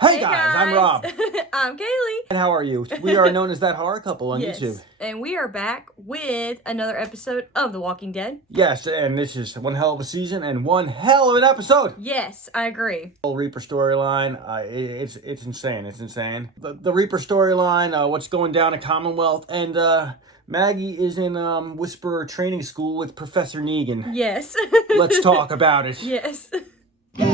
Hey guys, I'm Rob. I'm Kaylee. And how are you? We are known as That Horror Couple on YouTube. And we are back with another episode of The Walking Dead. Yes, and this is one hell of a season and one hell of an episode. Yes, I agree. The Reaper storyline, it's insane. It's insane. The Reaper storyline, what's going down at Commonwealth, and Maggie is in Whisperer training school with Professor Negan. Yes. Let's talk about it. Yes. That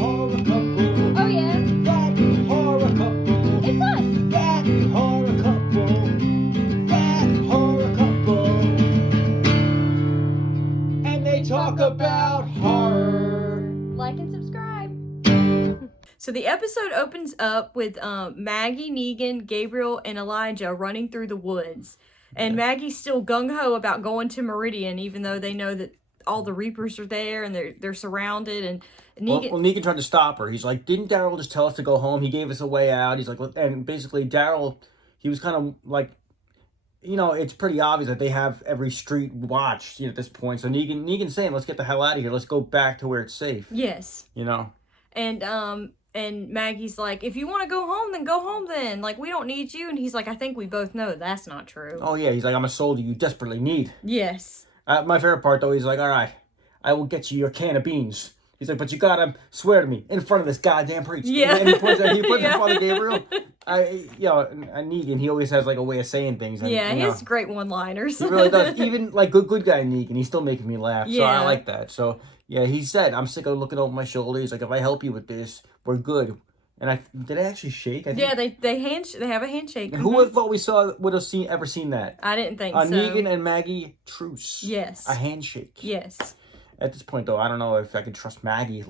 horror couple. Oh yeah. That horror couple. It's us. That horror couple. That horror couple. And they talk about horror. Like and subscribe. So the episode opens up with Maggie, Negan, Gabriel, and Elijah running through the woods. And Maggie's still gung-ho about going to Meridian, even though they know that all the Reapers are there and they're surrounded. And Negan... Well, Negan tried to stop her. He's like, didn't Daryl just tell us to go home? He gave us a way out. He's like, and basically Daryl, he was kind of like, you know, it's pretty obvious that they have every street watched, at this point. So Negan's saying, let's get the hell out of here. Let's go back to where it's safe. Yes. And Maggie's like, if you want to go home, then go home then. Like, we don't need you. And he's like, I think we both know that's not true. Oh, yeah. He's like, I'm a soldier you desperately need. Yes. My favorite part, though, he's like, all right, I will get you your can of beans. He's like, but you gotta swear to me in front of this goddamn priest. Yeah. And he puts in front of Gabriel. And Negan, he always has like a way of saying things. And, he has great one-liners. He really does. Even like good guy Negan, he's still making me laugh. So I like that. So yeah, he said, I'm sick of looking over my shoulder. He's like, if I help you with this, we're good. And did I actually shake? They have a handshake. Who would have thought would have ever seen that? I didn't think so. Negan and Maggie truce. Yes. A handshake. Yes. At this point, though, I don't know if I can trust Maggie.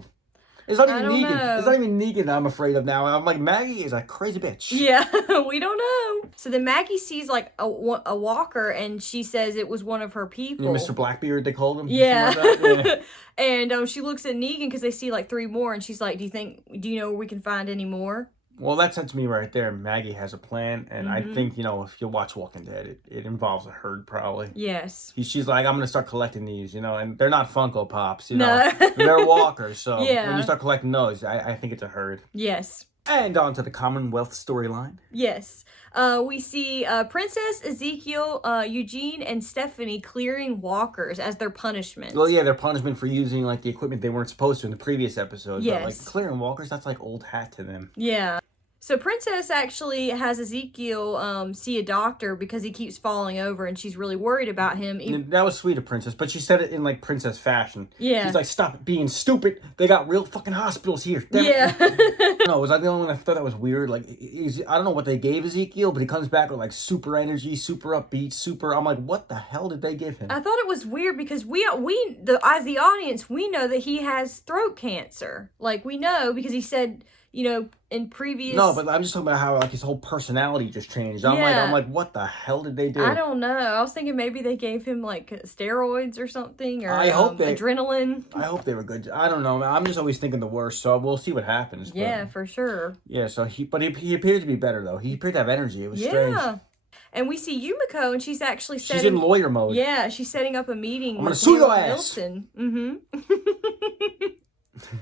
It's not even Negan. Know. It's not even Negan I'm afraid of now. I'm like, Maggie is a crazy bitch. Yeah, we don't know. So then Maggie sees like a walker, and she says it was one of her people. Mr. Blackbeard, they called him. Yeah. Like yeah. And she looks at Negan because they see like 3 more, and she's like, do you know where we can find any more? Well, that said to me right there, Maggie has a plan, and I think, if you watch Walking Dead, it involves a herd, probably. Yes. She's like, I'm going to start collecting these, and they're not Funko Pops, No. They're walkers, so when you Yeah. start collecting those, I think it's a herd. Yes. And on to the Commonwealth storyline. Yes. We see Princess, Ezekiel, Eugene, and Stephanie clearing walkers as their punishment. Well, yeah, their punishment for using, like, the equipment they weren't supposed to in the previous episode. Yes. But, like, clearing walkers, that's, like, old hat to them. Yeah. So Princess actually has Ezekiel see a doctor because he keeps falling over, and she's really worried about him. That was sweet of Princess, but she said it in, like, Princess fashion. Yeah. She's like, stop being stupid. They got real fucking hospitals here. Yeah. No, was I the only one that thought that was weird? Like, I don't know what they gave Ezekiel, but he comes back with, like, super energy, super upbeat, I'm like, what the hell did they give him? I thought it was weird because as the audience, we know that he has throat cancer. Like, we know because he said, in previous... No, but I'm just talking about how, like, his whole personality just changed. I'm like, what the hell did they do? I don't know. I was thinking maybe they gave him, like, steroids or something, or I hope adrenaline. I hope they were good. I don't know. I'm just always thinking the worst, so we'll see what happens. Yeah, for sure. Yeah, so he appeared to be better, though. He appeared to have energy. It was strange. Yeah. And we see Yumiko, and she's actually She's in lawyer mode. Yeah, she's setting up a meeting with sue your ass. Milton. Mm-hmm.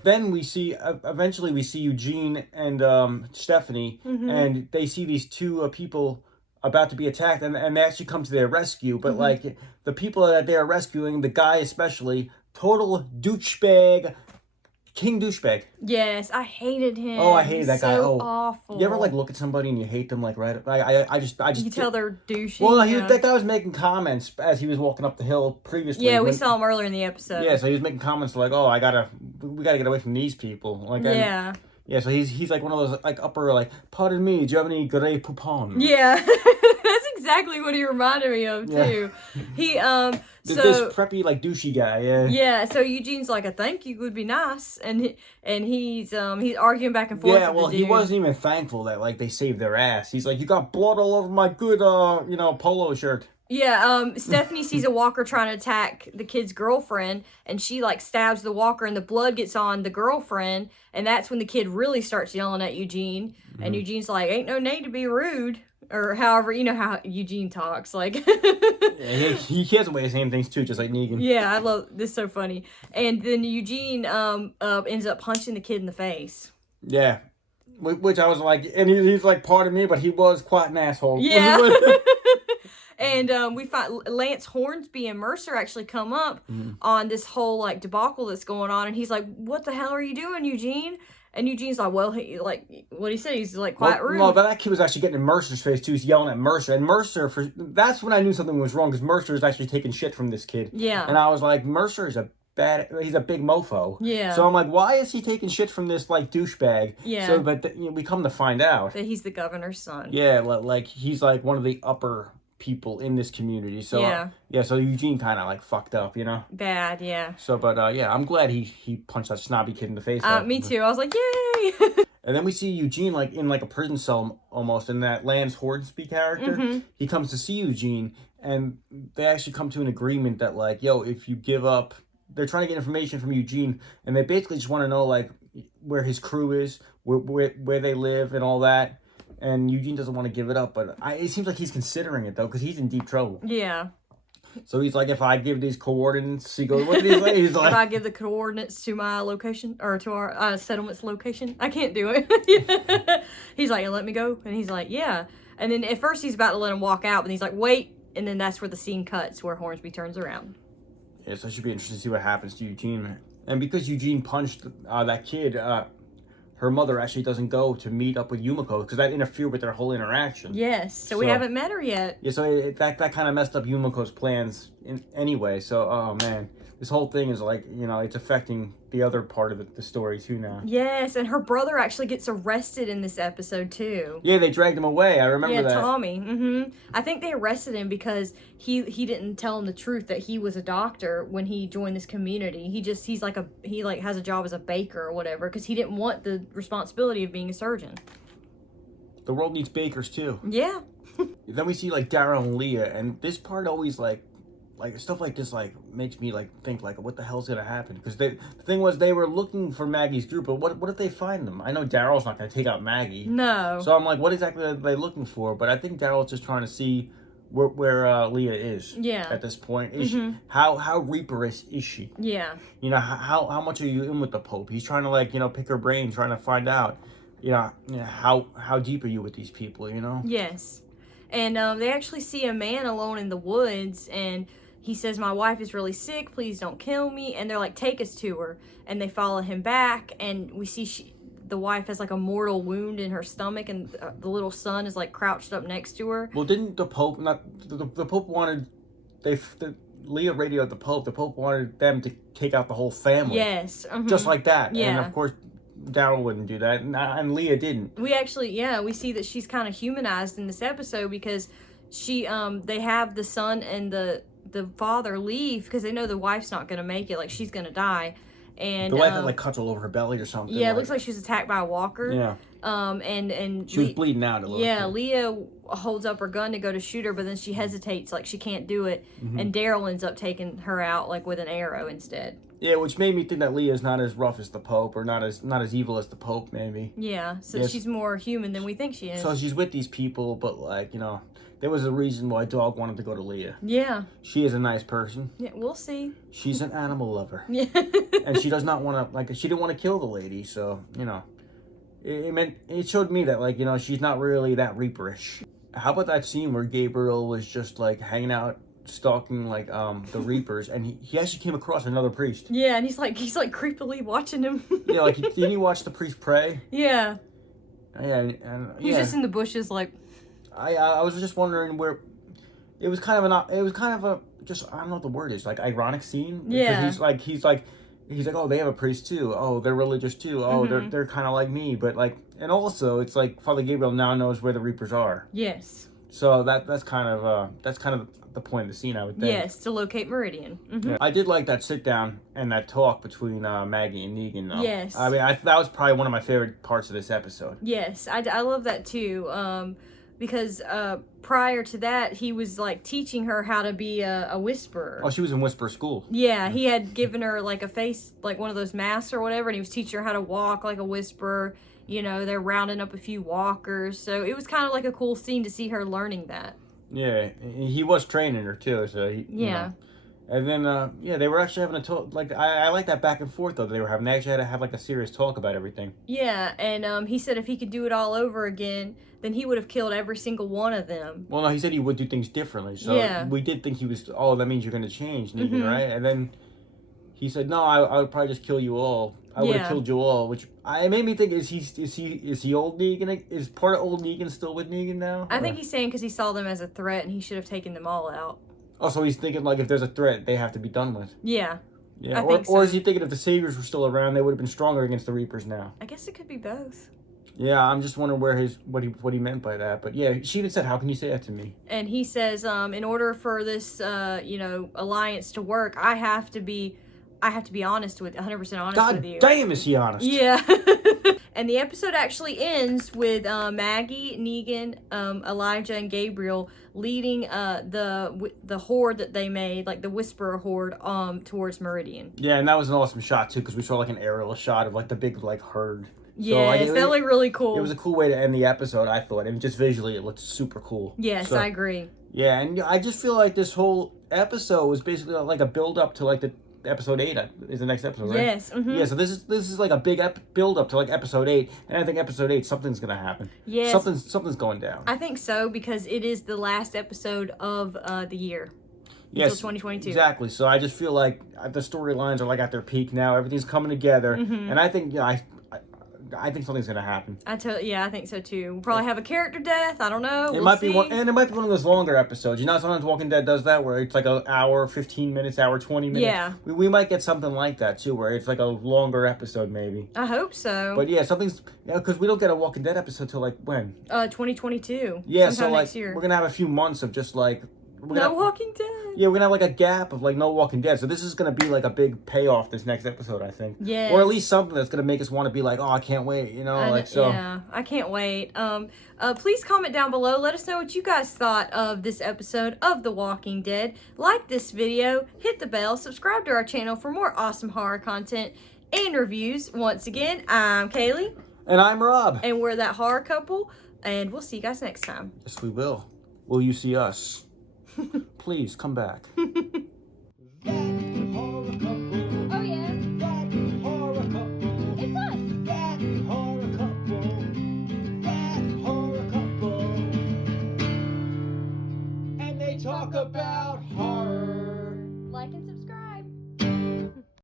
Then we see, eventually we see Eugene and Stephanie, and they see these 2 people about to be attacked, and they actually come to their rescue. But, like, the people that they are rescuing, the guy especially, total douchebag, king douchebag. Yes, I hated him. Oh, I hated that guy. So Oh, awful. You ever, like, look at somebody and you hate them, like, right? I just You can tell they're douchey. Well, that guy was making comments as he was walking up the hill previously. Yeah, we saw him earlier in the episode. Yeah, so he was making comments like, "Oh, we gotta get away from these people." Like, yeah. Yeah, so he's like one of those like upper like, pardon me, do you have any Grey Poupon? Yeah, that's exactly what he reminded me of too. Yeah. He this preppy like douchey guy. Yeah. Yeah. So Eugene's like, a thank you would be nice, and he's arguing back and forth. Yeah, well, he wasn't even thankful that like they saved their ass. He's like, you got blood all over my good polo shirt. Yeah, Stephanie sees a walker trying to attack the kid's girlfriend, and she, like, stabs the walker, and the blood gets on the girlfriend, and that's when the kid really starts yelling at Eugene, and Eugene's like, ain't no need to be rude, or however, you know how Eugene talks, like... Yeah, he has a way of saying things, too, just like Negan. Yeah, I love this, so funny. And then Eugene ends up punching the kid in the face. Yeah. Which I was like, and he's like part of me, but he was quite an asshole. Yeah. And we find Lance Hornsby and Mercer actually come up on this whole like debacle that's going on, and he's like, "What the hell are you doing, Eugene?" And Eugene's like, "Well, he like what he said. He's like quite rude." No, but that kid was actually getting in Mercer's face too. He's yelling at Mercer, and that's when I knew something was wrong because Mercer is actually taking shit from this kid. Yeah. And I was like, Mercer is he's a big mofo. Yeah. So I'm like, why is he taking shit from this like douchebag? Yeah. So, but we come to find out that he's the governor's son. Yeah, like he's like one of the upper people in this community. So so Eugene kind of like fucked up, Bad, yeah. So, but yeah, I'm glad he punched that snobby kid in the face. Me too. I was like, yay! And then we see Eugene like in like a prison cell almost, in that Lance Hornsby character. He comes to see Eugene, and they actually come to an agreement that like, yo, if you give up, they're trying to get information from Eugene, and they basically just want to know like where his crew is, where they live, and all that. And Eugene doesn't want to give it up, but it seems like he's considering it though, because he's in deep trouble. Yeah. So he's like, if I give these coordinates, he goes, what did he say? He's like, if I give the coordinates to my location, or to our settlement's location, I can't do it. He's like, let me go. And he's like, yeah. And then at first he's about to let him walk out, but he's like, wait. And then that's where the scene cuts, where Hornsby turns around. Yeah, so it should be interesting to see what happens to Eugene. And because Eugene punched that kid, her mother actually doesn't go to meet up with Yumiko because that interfered with their whole interaction. Yes, so we haven't met her yet. Yeah, so that kind of messed up Yumiko's plans anyway. So, oh man, this whole thing is like, it's affecting the other part of the story too now. Yes, and her brother actually gets arrested in this episode too. Yeah, they dragged him away. I remember that. Yeah, Tommy. I think they arrested him because he didn't tell him the truth that he was a doctor when he joined this community. He has a job as a baker or whatever because he didn't want the responsibility of being a surgeon. The world needs bakers too. Yeah. Then we see like Daryl and Leah, and this part always like stuff like this like makes me like think like what the hell's gonna happen, because the thing was they were looking for Maggie's group, but what if they find them? I know Daryl's not gonna take out Maggie. No. So I'm like, what exactly are they looking for? But I think Daryl's just trying to see where Leah is. Yeah. At this point, how reaperish is she? Yeah. How much are you in with the Pope? He's trying to like pick her brain, trying to find out how deep are you with these people? Yes. And they actually see a man alone in the woods, and he says, my wife is really sick, please don't kill me. And they're like, take us to her. And they follow him back, and we see the wife has like a mortal wound in her stomach, and the little son is like crouched up next to her. Well, didn't the Pope the Pope wanted Leah radioed the Pope. The Pope wanted them to take out the whole family. Yes. Just like that. Yeah. And of course, Daryl wouldn't do that, and Leah didn't. We actually, we see that she's kind of humanized in this episode because they have the son and the father leave because they know the wife's not going to make it, like she's going to die. And the wife had like cuts all over her belly or something. Yeah, it looks like she was attacked by a walker. Yeah. And she was bleeding out a little. Yeah, Leah holds up her gun to go to shoot her, but then she hesitates, like she can't do it. And Daryl ends up taking her out like with an arrow instead. Yeah, which made me think that Leah's not as rough as the Pope, or not as evil as the Pope, maybe. Yeah, so she's more human than we think she is. So she's with these people, but like there was a reason why Dog wanted to go to Leah. Yeah. She is a nice person. Yeah, we'll see. She's an animal lover. Yeah. And she does not want to, she didn't want to kill the lady, so, it showed me that, she's not really that reaperish. How about that scene where Gabriel was just, hanging out, stalking, the reapers, and he actually came across another priest. Yeah, and he's creepily watching him. Yeah, didn't you watch the priest pray? Yeah. Yeah, He's just in the bushes, I was just wondering where it was kind of I don't know what the word is, ironic scene. Yeah. He's like, oh, they have a priest too. Oh, they're religious too. Oh, they're kind of like me, but and also it's like Father Gabriel now knows where the reapers are. Yes. So that's kind of the point of the scene, I would think. Yes, to locate Meridian. Yeah. I did like that sit down and that talk between Maggie and Negan, though. Yes. I mean, that was probably one of my favorite parts of this episode. Yes, I love that too. Because prior to that, he was teaching her how to be a whisperer. Oh, she was in whisper school. Yeah, he had given her a face, one of those masks or whatever, and he was teaching her how to walk like a whisperer. They're rounding up a few walkers, so it was kind of a cool scene to see her learning that. Yeah, he was training her too, so And then, they were actually having a talk. Like, I like that back and forth, though, they were having. They actually had to have, like, a serious talk about everything. Yeah, and he said if he could do it all over again, then he would have killed every single one of them. Well, no, he said he would do things differently. So Yeah. we did think he was, that means you're going to change, Negan, right? And then he said, no, I would probably just kill you all. I would have killed you all, which it made me think: is he old Negan? Is part of old Negan still with Negan now? I think he's saying because he saw them as a threat and he should have taken them all out. Oh, so he's thinking like if there's a threat, they have to be done with. Yeah. Yeah. I think so. Or is he thinking if the Saviors were still around, they would have been stronger against the Reapers now? I guess it could be both. Yeah, I'm just wondering what he meant by that. But yeah, she even said, "How can you say that to me?" And he says, in order for this, alliance to work, I have to be honest with 100% honest with you. God damn, is he honest? Yeah. And the episode actually ends with Maggie, Negan, Elijah, and Gabriel leading the horde that they made, like the Whisperer horde, towards Meridian. Yeah, and that was an awesome shot too, because we saw like an aerial shot of like the big like herd. Yes, so, that looked really cool. It was a cool way to end the episode, I thought, and just visually it looked super cool. Yes, I agree. Yeah, and I just feel like this whole episode was basically like a build up to like the episode 8 is the next episode, right? Yes. Mm-hmm. Yeah, so this is like a big build up to like episode 8, and I think episode 8 something's gonna happen. Yes, something's going down. I think so because it is the last episode of the year. Yes, until 2022. Exactly. So I just feel like the storylines are like at their peak now. Everything's coming together, and I think I think something's gonna happen. I think so too. We'll probably have a character death. I don't know. It might be one of those longer episodes. You know, sometimes Walking Dead does that, where it's like an hour, 15 minutes, hour, 20 minutes. Yeah. We might get something like that too, where it's like a longer episode, maybe. I hope so. But yeah, because we don't get a Walking Dead episode till like when? 2022. Yeah, sometime so like next year. we're gonna have a few months of just like Walking Dead. Yeah, we're gonna have like a gap of like no Walking Dead. So this is gonna be like a big payoff this next episode, I think. Yeah. Or at least something that's gonna make us want to be like, oh, I can't wait, you know, Yeah, I can't wait. Please comment down below. Let us know what you guys thought of this episode of The Walking Dead. Like this video, hit the bell, subscribe to our channel for more awesome horror content and reviews. Once again, I'm Kaylee. And I'm Rob. And we're that horror couple. And we'll see you guys next time. Yes, we will. Will you see us? Please come back.